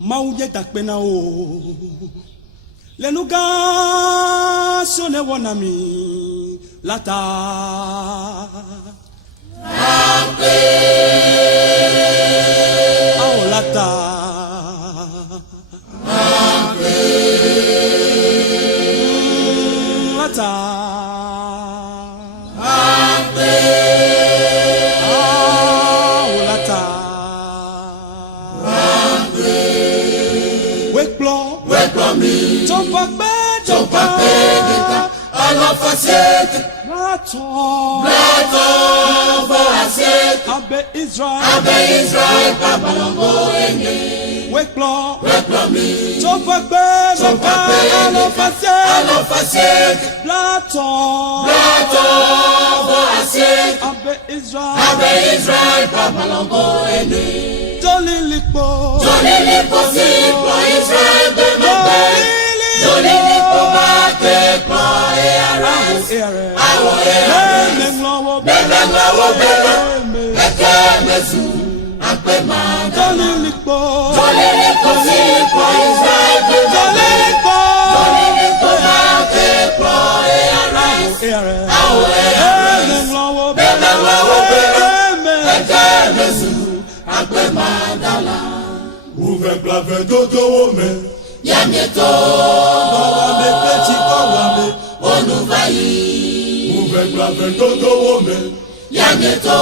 Mauje takpena o lenuga sone wonami lata ao lata lata Don't back bed, Allah forsake. Raton for a sake. Abe Israel, Papa Longo Enge. Wake blow me. Don't back bed, Allah forsake. Raton for a sake. Abe Israel, Papa Longo Enge. Jolly Lipo, Sipo Israel, Jolly Lipo, Mate, Ploy, Aras, Bemezu, Akpema, Jolly Lipo, Sipo Israel, Jolly Lipo, Mate, Ploy, Aras, Bemezu, Akpema, Dala, Ouve plave dodo ome. Yamieto, Wame peti kowame, Onuvai. Ouve plave dodo ome. Yamieto,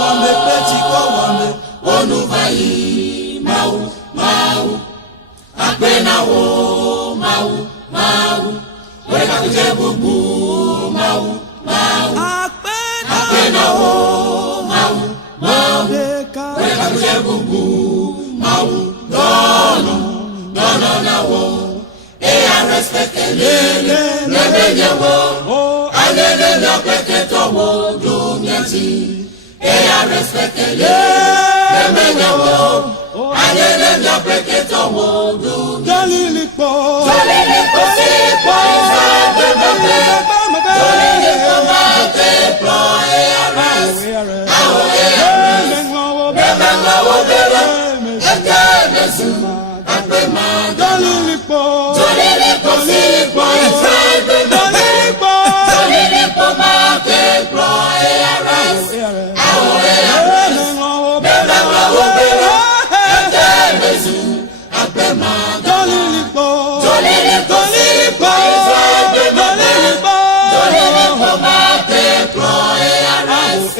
Wame peti kowame, Onuvai. Mau, Akpena wo, mau. Weka kuje bubu, mau. Akpena wo, mau. Weka kuje bubu, mau. No, I respect wo, alele na peketo wo, dumiati. I respect wo, alele na peketo wo, dumiati. Jolly Lipo, Sipo, Jolly Lipo, Mate, Ploy, Aras, Jolly Lipo, Sipo, Jolly Lipo, Mate, Ploy, Aras, Jolly Lipo, Mate, Ploy, Aras,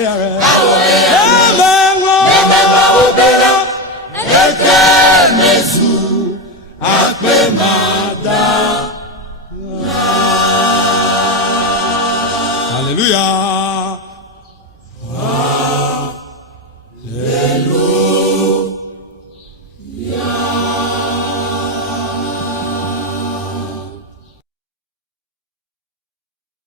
Hallelujah.